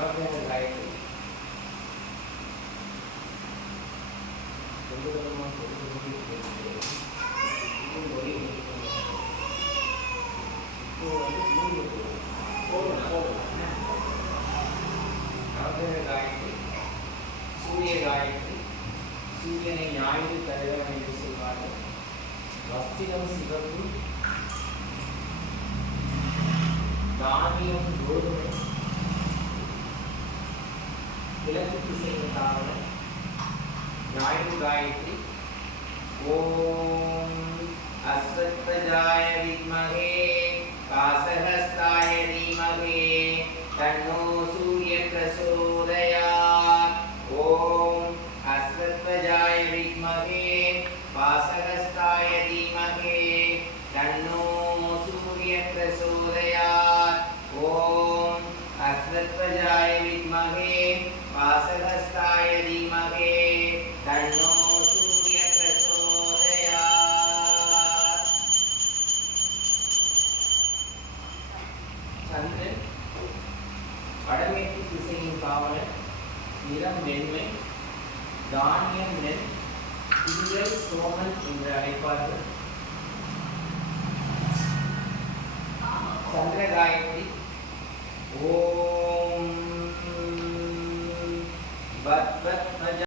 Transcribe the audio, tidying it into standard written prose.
நவகிரக காயத்ரி நவகிரக காயத்ரி சூரிய காயத்ரி சூரியனை ஞாயிறு தலைவன் என்று சொல்வார்கள். வஸ்திரம் சிவப்பு, தானியம் கோதுமை, கிழக்கு திசையின் தாவணை ஞாயிறு காயத்ரி. ஓம் அஸ்வத்வஜாய வித்மஹே காசஹஸ்தாய தீமஹே தன்னோ சூரிய பிரசோதயாத். ஓம் அஸ்வத்வஜாய வித்மஹே காசஹஸ்தாய தீமஹே தன்னோ சூரிய பிரசோதயாத். ஓம் அஸ்வத்வஜாய வித்மஹே காசஹஸ்தாய தீமஹே தன்னோ சூரிய பிரசோதயாத். சந்திரன் வடமேற்கு திசையின் காவலன், நிறம் வெண்மை, தானியம் நெல், திங்கள் சோமன் என்று அழைப்பார்கள். சந்திர காயத்ரி. ஓம் பத்வத்